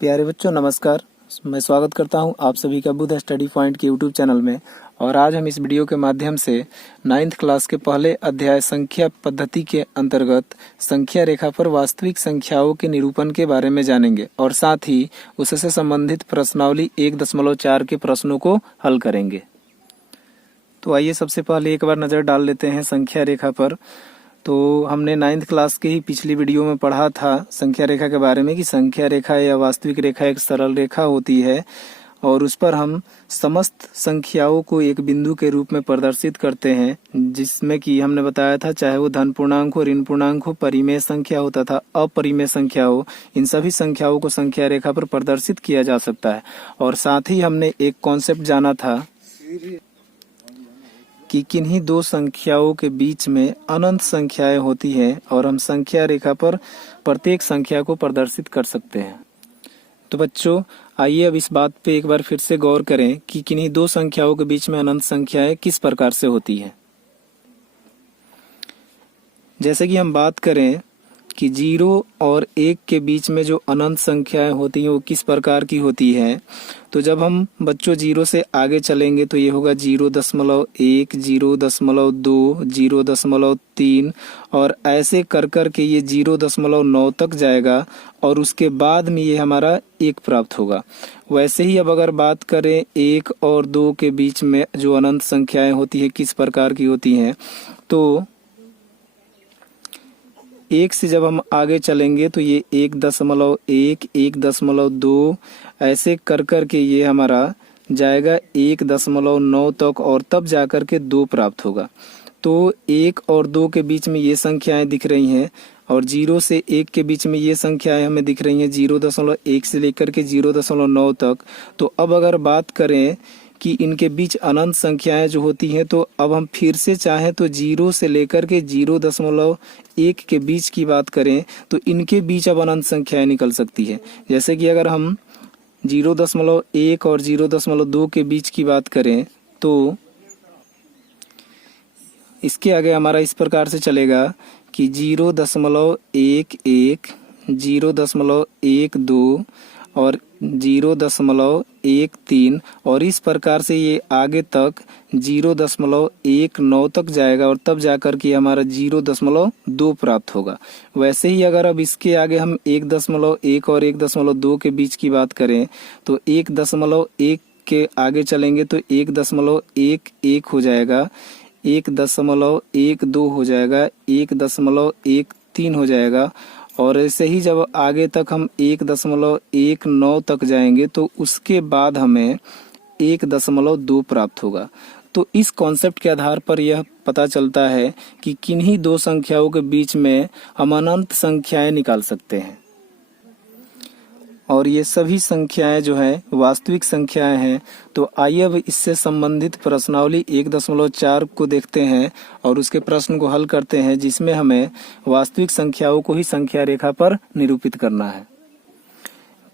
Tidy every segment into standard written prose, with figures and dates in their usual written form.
प्यारे बच्चों नमस्कार। मैं स्वागत करता हूं आप सभी का बुध स्टडी पॉइंट के यूट्यूब चैनल में। और आज हम इस वीडियो के माध्यम से 9th क्लास के पहले अध्याय संख्या पद्धति के अंतर्गत संख्या रेखा पर वास्तविक संख्याओं के निरूपण के बारे में जानेंगे और साथ ही उससे संबंधित प्रश्नावली 1.4 के प्रश्नों को हल करेंगे। तो आइए सबसे पहले एक बार नज़र डाल लेते हैं संख्या रेखा पर। तो हमने 9th क्लास के ही पिछली वीडियो में पढ़ा था संख्या रेखा के बारे में कि संख्या रेखा या वास्तविक रेखा एक सरल रेखा होती है और उस पर हम समस्त संख्याओं को एक बिंदु के रूप में प्रदर्शित करते हैं, जिसमें कि हमने बताया था चाहे वो धन पूर्णांक हो, ऋण पूर्णांक हो, परिमेय संख्या हो तथा अपरिमेय संख्या हो, इन सभी संख्याओं को संख्या रेखा पर प्रदर्शित किया जा सकता है। और साथ ही हमने एक कॉन्सेप्ट जाना था कि किन्हीं दो संख्याओं के बीच में अनंत संख्याएं होती हैं और हम संख्या रेखा पर प्रत्येक संख्या को प्रदर्शित कर सकते हैं। तो बच्चों आइए अब इस बात पे एक बार फिर से गौर करें कि किन्हीं दो संख्याओं के बीच में अनंत संख्याएं किस प्रकार से होती हैं। जैसे कि हम बात करें कि 0 और 1 के बीच में जो अनंत संख्याएं होती हैं वो किस प्रकार की होती है। तो जब हम बच्चों 0 से आगे चलेंगे तो ये होगा 0.1, 0.2, 0.3 और ऐसे कर कर के ये 0.9 तक जाएगा और उसके बाद में ये हमारा 1 प्राप्त होगा। वैसे ही अब अगर बात करें 1 और 2 के बीच में जो अनंत संख्याएं होती है किस प्रकार की होती हैं, तो 1 से जब हम आगे चलेंगे तो ये 1.1, 1.2 ऐसे कर कर के ये हमारा जाएगा 1.9 तक और तब जाकर के 2 प्राप्त होगा। तो 1 और 2 के बीच में ये संख्याएं दिख रही हैं और 0 से 1 के बीच में ये संख्याएं हमें दिख रही हैं 0.1 से लेकर के 0.9 तक। तो अब अगर बात करें कि इनके बीच अनंत संख्याएं जो होती हैं, तो अब हम फिर से चाहें तो 0 से लेकर के 0.1 के बीच की बात करें तो इनके बीच अब अनंत संख्याएं निकल सकती है। जैसे कि अगर हम 0.1 और 0.2 के बीच की बात करें तो इसके आगे हमारा इस प्रकार से चलेगा कि 0.11, 0.12 और 0.13 और इस प्रकार से ये आगे तक 0.19 तक जाएगा और तब जाकर के हमारा 0.2 प्राप्त होगा। वैसे ही अगर अब इसके आगे हम 1.1 और 1.2 के बीच की बात करें तो 1.1 के आगे चलेंगे तो 1.11 हो जाएगा, 1.12 हो जाएगा, 1.13 हो जाएगा और ऐसे ही जब आगे तक हम 1.19 तक जाएंगे तो उसके बाद हमें 1.2 प्राप्त होगा। तो इस कॉन्सेप्ट के आधार पर यह पता चलता है कि किन्हीं दो संख्याओं के बीच में हम अनंत संख्याएं निकाल सकते हैं और ये सभी संख्याएं जो है वास्तविक संख्याएं हैं। तो आइए अब इससे संबंधित प्रश्नावली 1.4 को देखते हैं और उसके प्रश्न को हल करते हैं, जिसमें हमें वास्तविक संख्याओं को ही संख्या रेखा पर निरूपित करना है।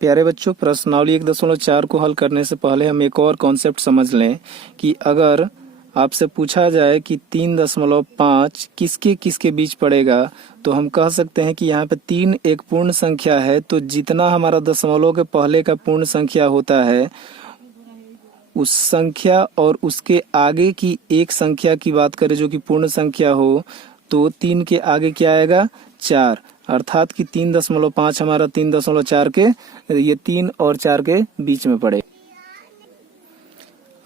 प्यारे बच्चों प्रश्नावली 1.4 को हल करने से पहले हम एक और कॉन्सेप्ट समझ लें कि अगर आपसे पूछा जाए कि 3.5 किसके किसके बीच पड़ेगा तो हम कह सकते हैं कि यहाँ पे 3 एक पूर्ण संख्या है, तो जितना हमारा दशमलव के पहले का पूर्ण संख्या होता है उस संख्या और उसके आगे की एक संख्या की बात करें जो कि पूर्ण संख्या हो तो 3 के आगे क्या आएगा 4, अर्थात कि 3.5 हमारा 3.4 के ये 3 और 4 के बीच में पड़े।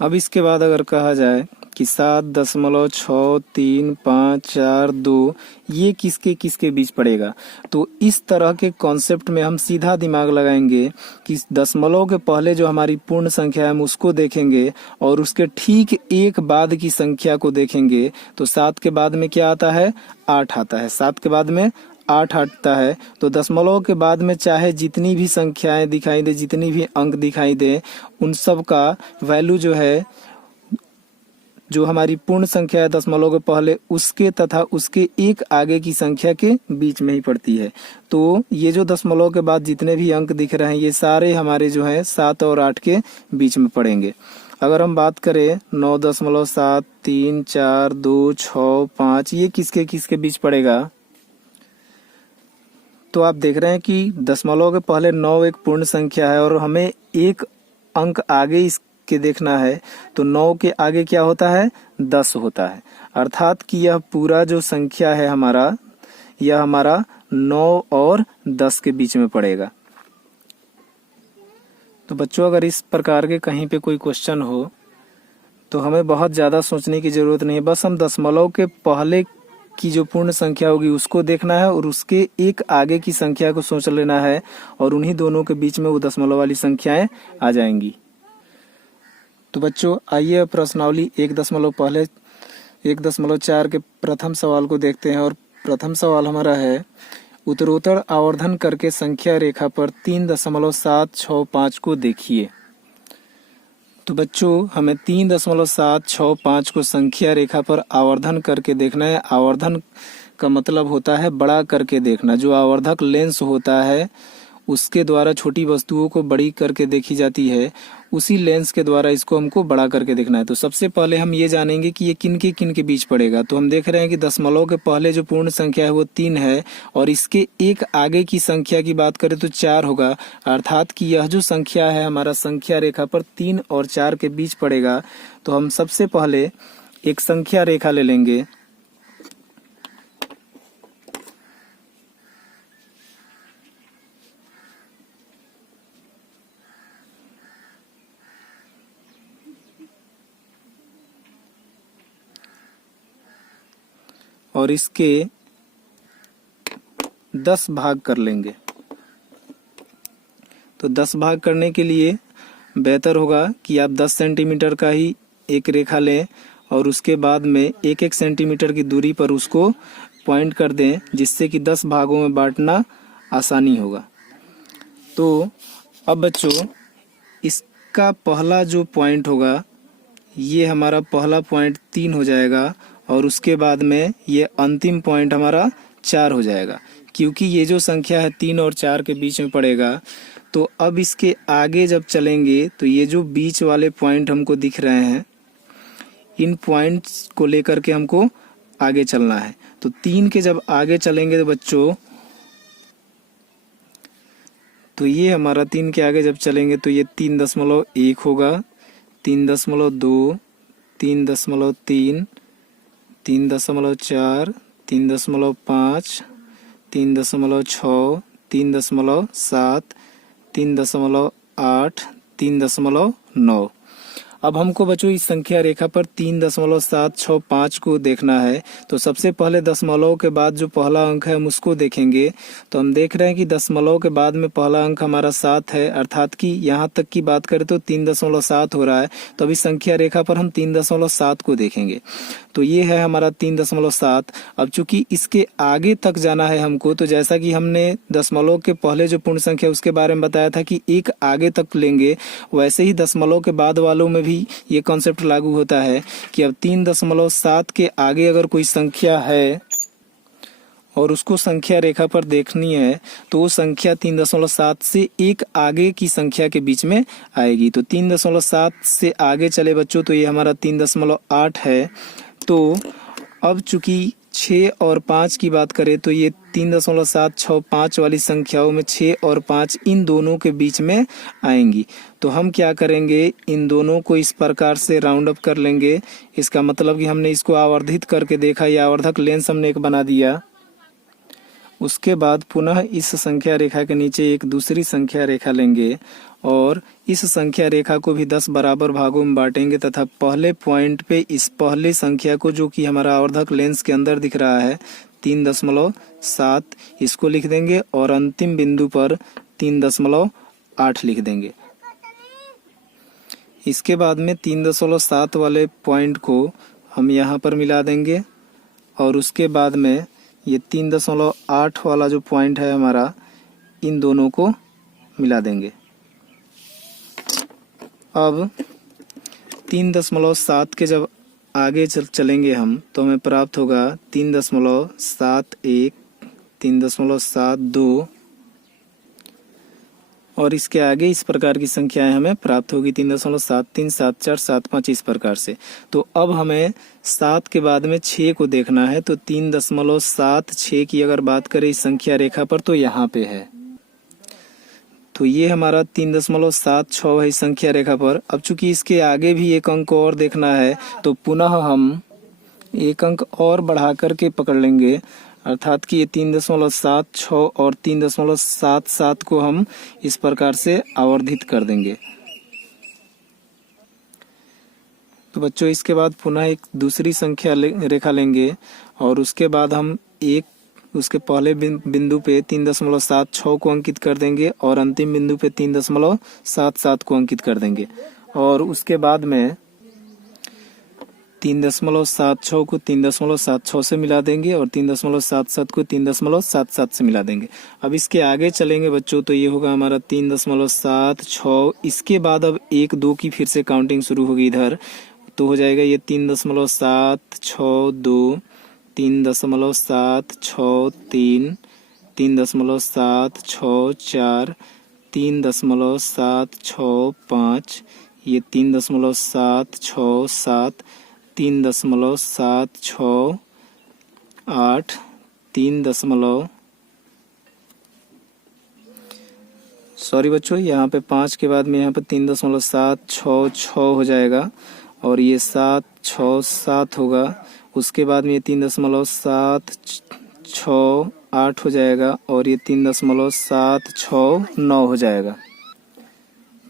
अब इसके बाद अगर कहा जाए कि 7.6352 ये किसके किसके बीच पड़ेगा, तो इस तरह के कॉन्सेप्ट में हम सीधा दिमाग लगाएंगे कि दशमलव के पहले जो हमारी पूर्ण संख्या है हम उसको देखेंगे और उसके ठीक एक बाद की संख्या को देखेंगे। तो 7 के बाद में क्या आता है 8 आता है, 7 के बाद में 8 आता है। तो दशमलव के बाद में चाहे जितनी भी संख्याएं दिखाई दे, जितनी भी अंक दिखाई दे, उन सब का वैल्यू जो है जो हमारी पूर्ण संख्या है दशमलव के पहले उसके तथा उसके एक आगे की संख्या के बीच में ही पड़ती है। तो ये जो दशमलव के बाद जितने भी अंक दिख रहे हैं ये सारे हमारे जो है 7 और 8 के बीच में पड़ेंगे। अगर हम बात करें 9.7, 3, 4, 2, 6, 5 ये किसके किसके बीच पड़ेगा, तो आप देख रहे हैं कि दशमलव के पहले 9 एक पूर्ण संख्या है और हमें एक अंक आगे इसके देखना है। तो 9 के आगे क्या होता है? 10 होता है। अर्थात कि यह पूरा जो संख्या है हमारा, यह हमारा 9 और 10 के बीच में पड़ेगा। तो बच्चों, अगर इस प्रकार के कहीं पे कोई क्वेश्चन हो तो हमें बहुत ज़्यादा सोचने की ज़रूरत नहीं है। बस हम दशमलव के पहले की जो पूर्ण संख्या होगी उसको देखना है और उसके एक आगे की संख्या को सोच लेना है और उन्हीं दोनों के बीच में वो दशमलव वाली संख्याएं आ जाएंगी। तो बच्चों, आइए प्रश्नावली 1.4 के प्रथम सवाल को देखते हैं। और प्रथम सवाल हमारा है, उत्तरोत्तर आवर्धन करके संख्या रेखा पर 3.765 को देखिए। तो बच्चों, हमें 3.765 को संख्या रेखा पर आवर्धन करके देखना है। आवर्धन का मतलब होता है बड़ा करके देखना। जो आवर्धक लेंस होता है उसके द्वारा छोटी वस्तुओं को बड़ी करके देखी जाती है, उसी लेंस के द्वारा इसको हमको बड़ा करके देखना है। तो सबसे पहले हम ये जानेंगे कि ये किन के बीच पड़ेगा। तो हम देख रहे हैं कि दशमलव के पहले जो पूर्ण संख्या है वो 3 है और इसके एक आगे की संख्या की बात करें तो 4 होगा। अर्थात कि यह जो संख्या है हमारा संख्या रेखा पर 3 और 4 के बीच पड़ेगा। तो हम सबसे पहले एक संख्या रेखा ले लेंगे। और इसके 10 भाग कर लेंगे। तो 10 भाग करने के लिए बेहतर होगा कि आप 10 सेंटीमीटर का ही एक रेखा लें और उसके बाद में 1-1 सेंटीमीटर की दूरी पर उसको पॉइंट कर दें, जिससे कि 10 भागों में बांटना आसानी होगा। तो अब बच्चों, इसका पहला जो पॉइंट होगा ये हमारा पहला पॉइंट 3 हो जाएगा और उसके बाद में ये अंतिम पॉइंट हमारा 4 हो जाएगा। क्योंकि ये जो संख्या है 3 और 4 के बीच में पड़ेगा। तो अब इसके आगे जब चलेंगे तो ये जो बीच वाले पॉइंट हमको दिख रहे हैं, इन पॉइंट्स को लेकर के हमको आगे चलना है। तो 3 के जब आगे चलेंगे तो बच्चों, तो ये हमारा 3 के आगे जब चलेंगे तो ये 3.1 होगा, 3.2, 3.3, 3.4, 3.5, 3.6, 3.7, 3.8, 3.9। अब हमको बच्चों इस संख्या रेखा पर 3.765 को देखना है। तो सबसे पहले दशमलव के बाद जो पहला अंक है हम उसको देखेंगे। तो हम देख रहे हैं कि दशमलव के बाद में पहला अंक हमारा 7 है। अर्थात कि यहाँ तक की बात करें तो 3.7 हो रहा है। तो अभी संख्या रेखा पर हम 3.7 को देखेंगे। तो ये है हमारा 3.7। अब चूंकि इसके आगे तक जाना है हमको, तो जैसा कि हमने दशमलव के पहले जो पूर्ण संख्या उसके बारे में बताया था कि एक आगे तक लेंगे, वैसे ही दशमलव के बाद वालों में भी ये कॉन्सेप्ट लागू होता है कि अब 3.7 के आगे अगर कोई संख्या है और उसको संख्या रेखा पर देखनी है तो वो संख्या 3.7 से एक आगे की संख्या के बीच में आएगी। तो 3.7 से आगे चले बच्चों तो ये हमारा 3.8 है। तो अब चूंकि 6 और 5 की बात करें तो ये 3.765 वाली संख्याओं में 6 और 5 इन दोनों के बीच में आएंगी। तो हम क्या करेंगे, इन दोनों को इस प्रकार से राउंड अप कर लेंगे। इसका मतलब कि हमने इसको आवर्धित करके देखा, या आवर्धक लेंस हमने एक बना दिया। उसके बाद पुनः इस संख्या रेखा के नीचे एक दूसरी संख्या रेखा लेंगे और इस संख्या रेखा को भी 10 बराबर भागों में बांटेंगे तथा पहले पॉइंट पे इस पहले संख्या को, जो कि हमारा आवर्धक लेंस के अंदर दिख रहा है 3.7, इसको लिख देंगे और अंतिम बिंदु पर 3.8 लिख देंगे। इसके बाद में 3.7 वाले पॉइंट को हम यहाँ पर मिला देंगे और उसके बाद में ये 3.8 वाला जो पॉइंट है हमारा, इन दोनों को मिला देंगे। अब 3.7 के जब आगे चलेंगे हम तो हमें प्राप्त होगा 3.71, 3.72, और इसके आगे इस प्रकार की संख्याएं हमें प्राप्त होगी 3.73, 74, 75 इस प्रकार से। तो अब हमें 7 के बाद में 6 को देखना है। तो 3.76 की अगर बात करें इस संख्या रेखा पर तो यहाँ पे है। तो ये हमारा 3.76 है इस संख्या रेखा पर। अब चूंकि इसके आगे भी एक अंक और देखना है तो पुनः हम एक अंक और बढ़ा करके पकड़ लेंगे, अर्थात कि ये 3.76 और 3.77 को हम इस प्रकार से आवर्धित कर देंगे। तो बच्चों इसके बाद पुनः एक दूसरी संख्या रेखा लेंगे और उसके बाद हम उसके पहले बिंदु पे 3.76 को अंकित कर देंगे और अंतिम बिंदु पे 3.77 को अंकित कर देंगे। और उसके बाद में 3.76 को 3.76 से मिला देंगे और 3.77 को 3.77 से मिला देंगे। अब इसके आगे चलेंगे बच्चों तो ये होगा हमारा 3.76। इसके बाद अब 1 2 की फिर से काउंटिंग शुरू होगी इधर, तो हो जाएगा ये 3.762, 3.763, 3.764, 3.765, ये 3.767, 3.768, यहाँ पे 5 के बाद में यहाँ पे 3.766 हो जाएगा और ये 767 होगा। उसके बाद में ये 3.768 हो जाएगा और ये 3.769 हो जाएगा।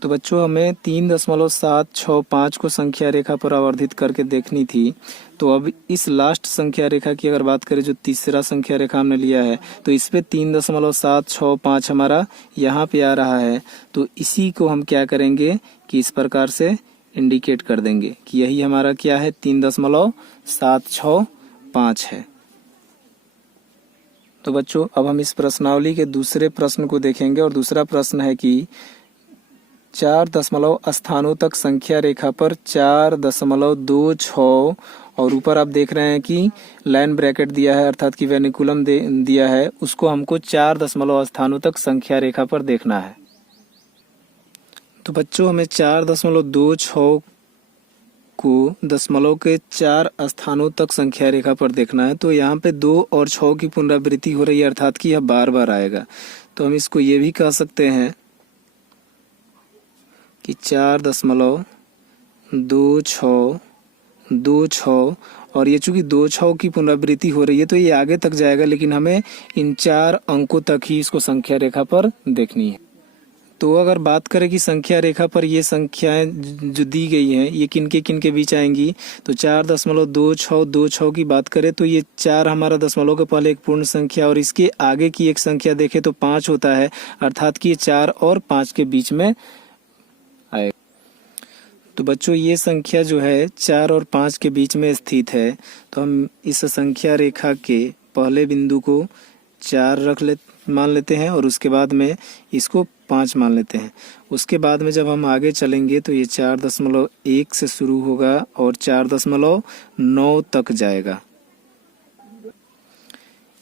तो बच्चों हमें 3.765 को संख्या रेखा पर आवर्धित करके देखनी थी। तो अब इस लास्ट संख्या रेखा की अगर बात करें, जो तीसरा संख्या रेखा हमने लिया है, तो इस पे 3.765 हमारा यहाँ पे आ रहा है। तो इसी को हम क्या करेंगे कि इस प्रकार से इंडिकेट कर देंगे कि यही हमारा क्या है, 3.765 है। तो बच्चों अब हम इस प्रश्नावली के दूसरे प्रश्न को देखेंगे और दूसरा प्रश्न है कि 4 दशमलव स्थानों तक संख्या रेखा पर 4.26 और ऊपर आप देख रहे हैं कि लाइन ब्रैकेट दिया है, अर्थात कि वेनिकुलम दिया है, उसको हमको 4 दशमलव स्थानों तक संख्या रेखा पर देखना है। तो बच्चों हमें 4.26 को दशमलव के 4 स्थानों तक संख्या रेखा पर देखना है। तो यहाँ पे 2 और 6 की पुनरावृत्ति हो रही है, अर्थात कि यह बार बार आएगा। तो हम इसको ये भी कह सकते हैं कि 4.26 और ये चूंकि 2 की पुनरावृत्ति हो रही है तो ये आगे तक जाएगा, लेकिन हमें इन 4 अंकों तक ही इसको संख्या रेखा पर देखनी है। तो अगर बात करें कि संख्या रेखा पर ये संख्याएं जो दी गई हैं ये किनके बीच आएंगी, तो 4.26 की बात करें तो ये 4 हमारा दशमलव के पहले एक पूर्ण संख्या और इसके आगे की एक संख्या देखें तो 5 होता है, अर्थात कि ये 4 और 5 के बीच में आएगा। तो बच्चों ये संख्या जो है 4 और 5 के बीच में स्थित है। तो हम इस संख्या रेखा के पहले बिंदु को 4 मान लेते हैं और उसके बाद में इसको 5 मान लेते हैं। उसके बाद में जब हम आगे चलेंगे तो ये 4.1 से शुरू होगा और 4.9 तक जाएगा,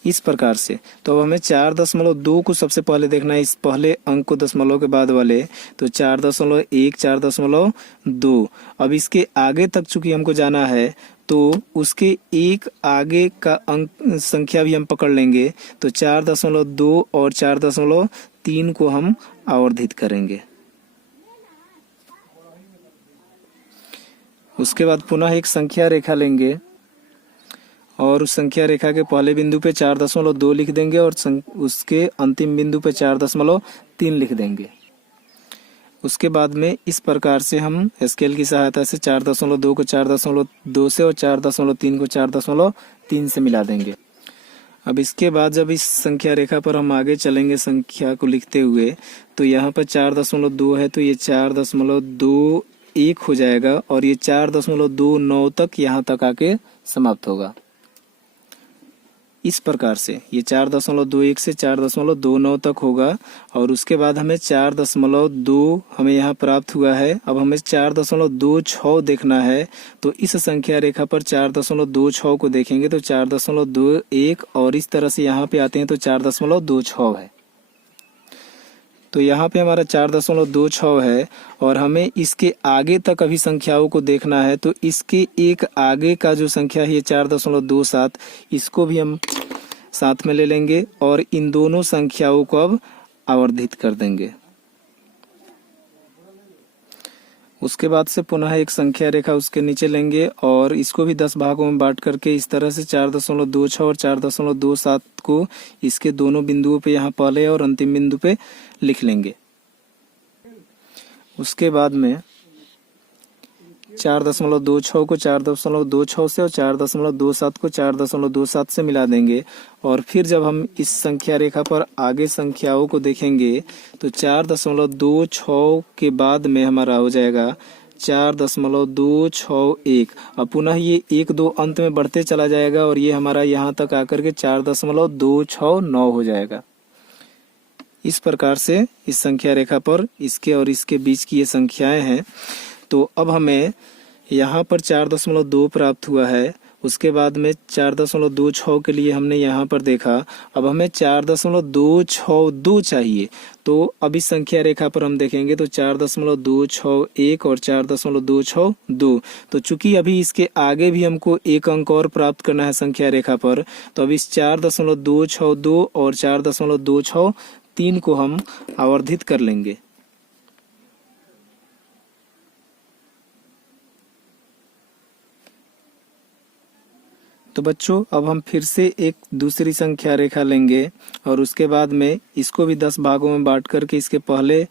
इस प्रकार से। तो अब हमें 4.2 को सबसे पहले देखना है, इस पहले अंक को दशमलव के बाद वाले। तो 4.1, 4.2। अब इसके आगे तक चूंकि हमको जाना है तो उसके एक आगे का अंक संख्या भी हम पकड़ लेंगे। तो 4.2 और 4.3 को हम आवर्धित करेंगे। उसके बाद पुनः एक संख्या रेखा लेंगे और उस संख्या रेखा के पहले बिंदु पे 4.2 लिख देंगे और उसके अंतिम बिंदु पे 4.3 लिख देंगे। उसके बाद में इस प्रकार से हम स्केल की सहायता से 4.2 को 4.2 से और 4.3 को 4.3 से मिला देंगे। अब इसके बाद जब इस संख्या रेखा पर हम आगे चलेंगे संख्या को लिखते हुए, तो यहाँ पर 4.2 है तो ये 4.21 हो जाएगा और ये 4.29 तक यहाँ तक आके समाप्त होगा। इस प्रकार से ये 4.21 से 4.29 तक होगा और उसके बाद हमें 4.2 हमें यहाँ प्राप्त हुआ है। अब हमें 4.26 देखना है। तो इस संख्या रेखा पर 4.26 को देखेंगे तो 4.21 और इस तरह से यहाँ पे आते हैं तो 4.26 है। तो यहाँ पे हमारा 4.26 है और हमें इसके आगे तक अभी संख्याओं को देखना है। तो इसके एक आगे का जो संख्या है ये 4.27, इसको भी हम साथ में ले लेंगे और इन दोनों संख्याओं को अब आवर्धित कर देंगे। उसके बाद से पुनः एक संख्या रेखा उसके नीचे लेंगे और इसको भी 10 भागों में बांट करके इस तरह से 4.26 और 4.27 को इसके दोनों बिंदुओं पे यहाँ पहले और अंतिम बिंदु पे लिख लेंगे। उसके बाद में 4.26 को 4.26 से और 4.27 को 4.27 से मिला देंगे और फिर जब हम इस संख्या रेखा पर आगे संख्याओं को देखेंगे तो 4.26 के बाद में हमारा हो जाएगा 4.261। अब पुनः ये 1-2 अंत में बढ़ते चला जाएगा और ये हमारा यहाँ तक आकर के 4.269 हो जाएगा। इस प्रकार से इस संख्या रेखा पर इसके और इसके बीच की ये संख्याएं हैं। तो अब हमें यहाँ पर 4.2 प्राप्त हुआ है। उसके बाद में 4.26 के लिए हमने यहाँ पर देखा, अब हमें 4.262 चाहिए। तो अब इस संख्या रेखा पर हम देखेंगे तो 4.261 और 4.262। तो चूंकि अभी इसके आगे भी हमको एक अंक और प्राप्त करना है संख्या रेखा पर, तो अब इस 4.262 और 4.263 को हम आवर्धित कर लेंगे। तो बच्चों अब हम फिर से एक दूसरी संख्या रेखा लेंगे और उसके बाद में इसको भी 10 भागों में बांट करके इसके पहले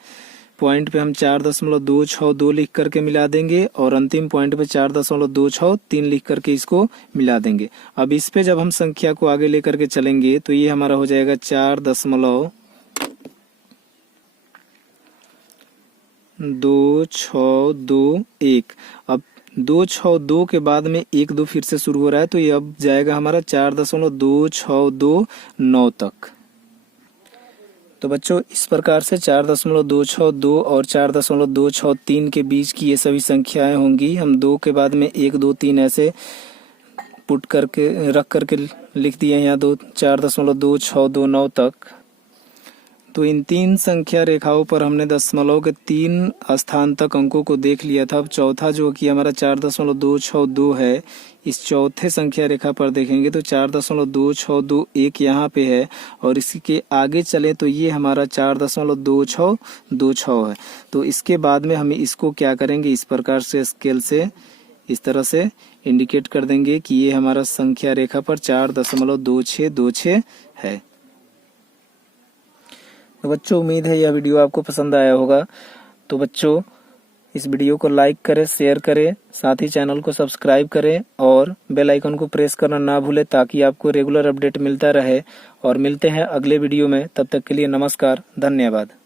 पॉइंट पे हम 4.262 लिख करके मिला देंगे और अंतिम पॉइंट पे 4.263 लिख करके इसको मिला देंगे। अब इस पे जब हम संख्या को आगे लेकर के चलेंगे तो ये हमारा हो जाएगा 4.2621। अब 262 के बाद में 1-2 फिर से शुरू हो रहा है तो ये अब जाएगा हमारा 4.2629 तक। तो बच्चों इस प्रकार से 4.262 और 4.263 के बीच की ये सभी संख्याएं होंगी। हम 2 के बाद में 1, 2, 3 ऐसे पुट करके रख करके लिख दिए यहाँ 4.2629 तक। तो इन 3 संख्या रेखाओं पर हमने दशमलव के 3 स्थान तक अंकों को देख लिया था। अब चौथा जो कि हमारा 4.262 है, इस चौथे संख्या रेखा पर देखेंगे तो 4.2621 यहाँ पे है और इसके आगे चले तो ये हमारा 4.2626 है। तो इसके बाद में हम इसको क्या करेंगे, इस प्रकार से स्केल से इस तरह से इंडिकेट कर देंगे कि ये हमारा संख्या रेखा पर 4.2626 है। तो बच्चों उम्मीद है यह वीडियो आपको पसंद आया होगा। तो बच्चों इस वीडियो को लाइक करें, शेयर करें, साथ ही चैनल को सब्सक्राइब करें और बेल आइकन को प्रेस करना ना भूलें ताकि आपको रेगुलर अपडेट मिलता रहे। और मिलते हैं अगले वीडियो में, तब तक के लिए नमस्कार, धन्यवाद।